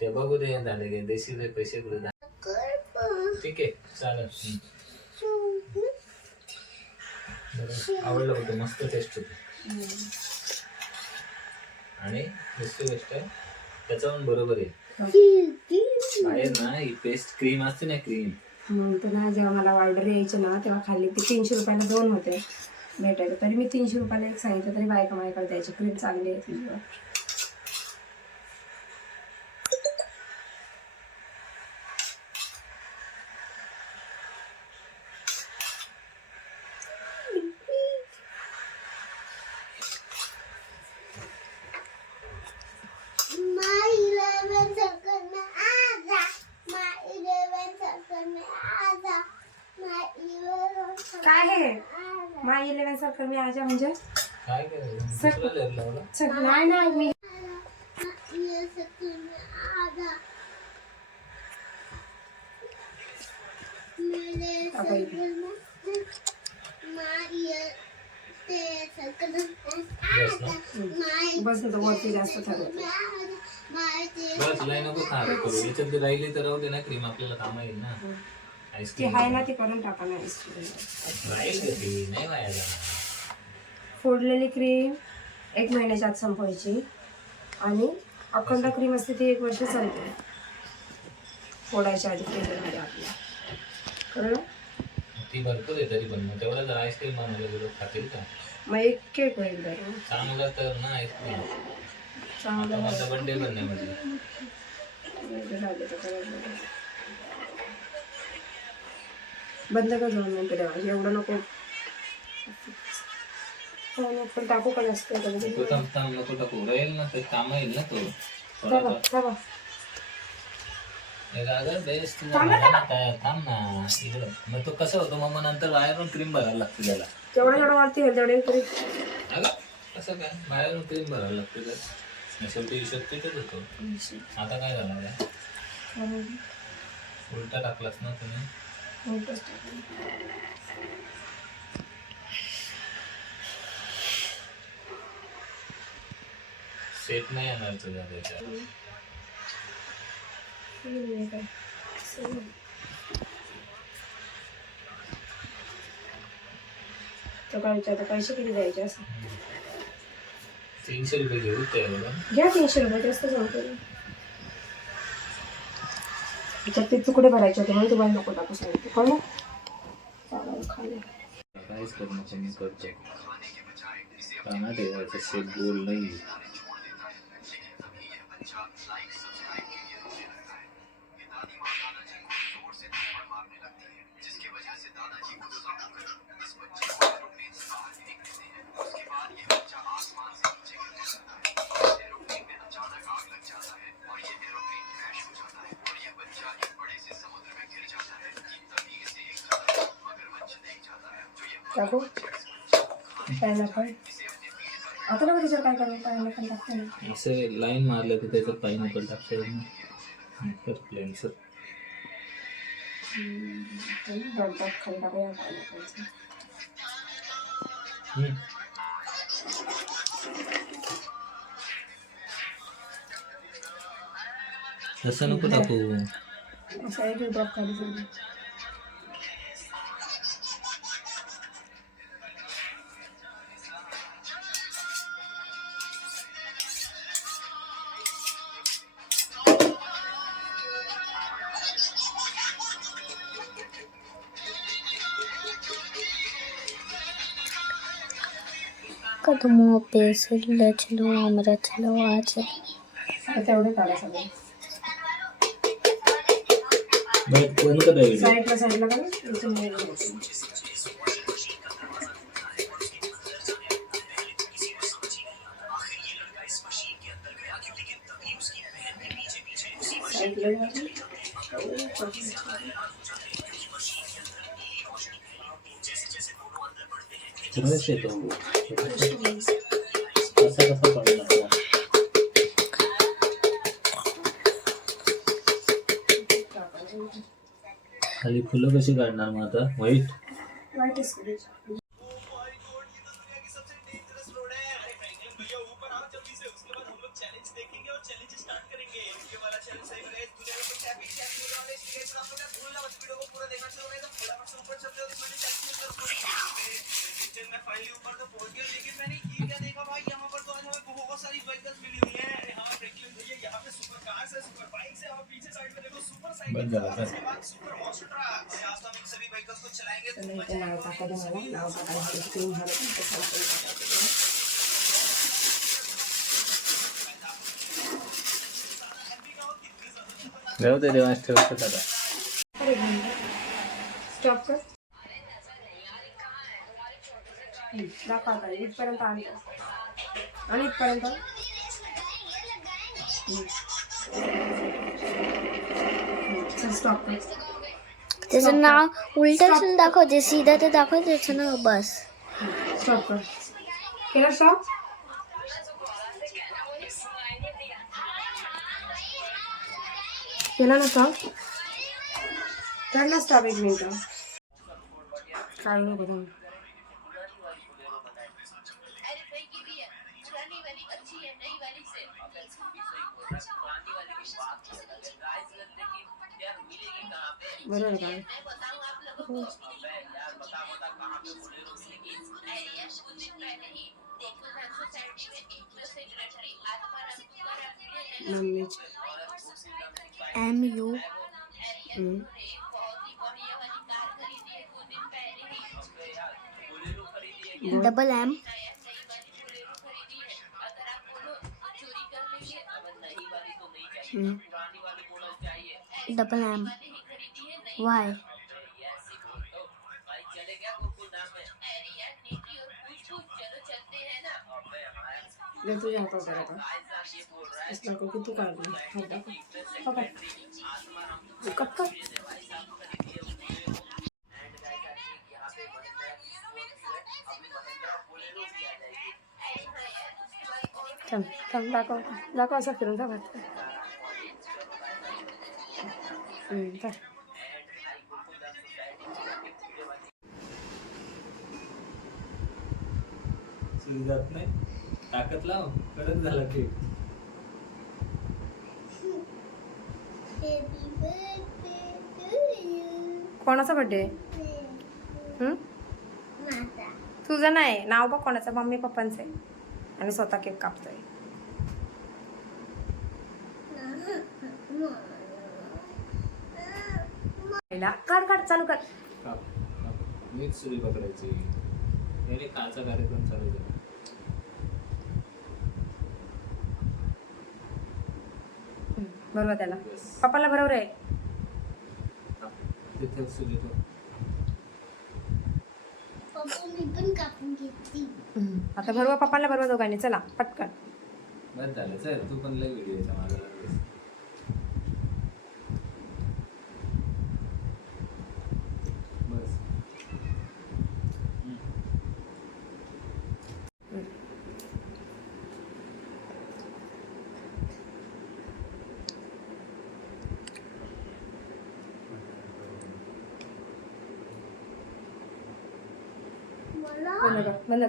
ते बघू दे झाले की देशी पैसे कुठे ठीक आहे चालेल. आवडलं होतं मस्त टेस्ट होती. आणि दुसरी गोष्ट त्याचं पण बरोबर आहे बाहेर ना ही पेस्ट क्रीम असते ना क्रीम म्हणतो ना जेव्हा मला ऑर्डर यायची ना तेव्हा खाली ते 300 रुपयाला 2 होते भेटायचं तरी मी 300 रुपयाला एक सांगितलं तरी बायका माझ्याकडे द्यायची क्रीम चांगली आहे तुझी. काय आहे माय 11 सर्कल मी आजा म्हणजे काय करायचं नाही ना मी बस वरती जास्त ठरवलं बस लय नको खराब करू याच्यात राहिली तर राहू दे ना क्रीम आपल्याला काम येईल ना. ती आईस्क्रीम आहे ना ती करून टाका ना राहील का ती नाही वाया जाणार. फोडलेली क्रीम 1 महिन्याच्या आत संपवायची आणि अखंड क्रीम असते ती 1 वर्ष चालते फोडायच्या आधी फ्रीजरमध्ये आपल्या कळलं. ती भरपूर आहे तरी पण मग तेवढा जर आईस्क्रीम बनवलं गेलो खातील का मग एक केक होईल तर चांगलं तर ना आईस्क्रीम चांगलं माझा बर्थडे पण नाही म्हणजे बंद का जाऊन म्हणते देवा एवढं नको पण टाकू का जास्त नको टाकू राहील ना तर काम येईल ना तो बेस्ट काय थांब ना इकडं मग तो कसं होतो मग नंतर बाहेरून क्रीम भरायला लागते त्याला जेवढं वाढते तेवढे तरी अगं कसं काय बाहेरून क्रीम भरायला लागते तर शेवटी हिशोब तिथेच होतो. आता काय झालं काय उलटा टाकलास ना तुम्ही सेट नाही येणार तुझ्या त्याच्यात तो काय विचारतो पैसे किती द्यायचे असं 300 रुपये घेऊ ते घ्या 300 रुपये जास्त सांगतो त्याच्यात ते तुकडे भरायचे होते म्हणून तुम्हाला नको टाकू सांगितलं कळलं खाली काहीच करू नको मी करतो काना ठेवायचं शेप गोल नाही टाकू पायनॅपल आता बघा त्याच्यावर काय करायचं पायनॅपल टाकते असं लाईन मारलं तर त्याच्यात पायनॅपल टाकतो प्लेनचं खाली टाकूया पायनॅपलचं तसं नको टाकू असं एक ड्रॉप खाली जाईल कदमों पे सुल्ल चलो अमृत चलो आज तेवढे काढा सगळं साईडला का खाली फुलं कशी काढणार मग आता व्हाईट बंद झाला सर. तर इथे नाव टाका तुम्हाला नाव टाकायचं क्रीम झालं पण ते जाऊ दे देवांश ठेवतो दादा. स्टॉप कर दाखवा आता इथपर्यंत आणतो आणि इथपर्यंत स्टॉप कर त्याचं नाव उलट असून दाखवते सीधा तर दाखवतेच ना बस. स्टॉप कर केला स्टॉप केला ना स्टॉप कर ना स्टॉप 1 मिनिट काढू नको तुम्ही बरोबर का MU double M double M Y ले तुझ्या हातावर करा आता असं नको की तू काढ हात दाखव कट कर थांब थांब दाखव दाखव असं फिरून दाखव काय सुरू जात नाही ताकद लाव परत झाला केक. कोणाचा बर्थडे तुझं नाही नाव बघ कोणाचं मम्मी पप्पांचे आणि स्वतः केक कापतोय. काढ काढ चालू कर मीच सुरी पकडायची याने कालचा कार्यक्रम चालू झाला. बरोबर त्याला पप्पाला बरोबर आहे तिथे सुरी तो आता बरोबर पप्पाला बरोबर दोघांनी चला पटकन बस झालं सर तू पण लय व्हिडिओचा माझा लागलीस. बस बंद कर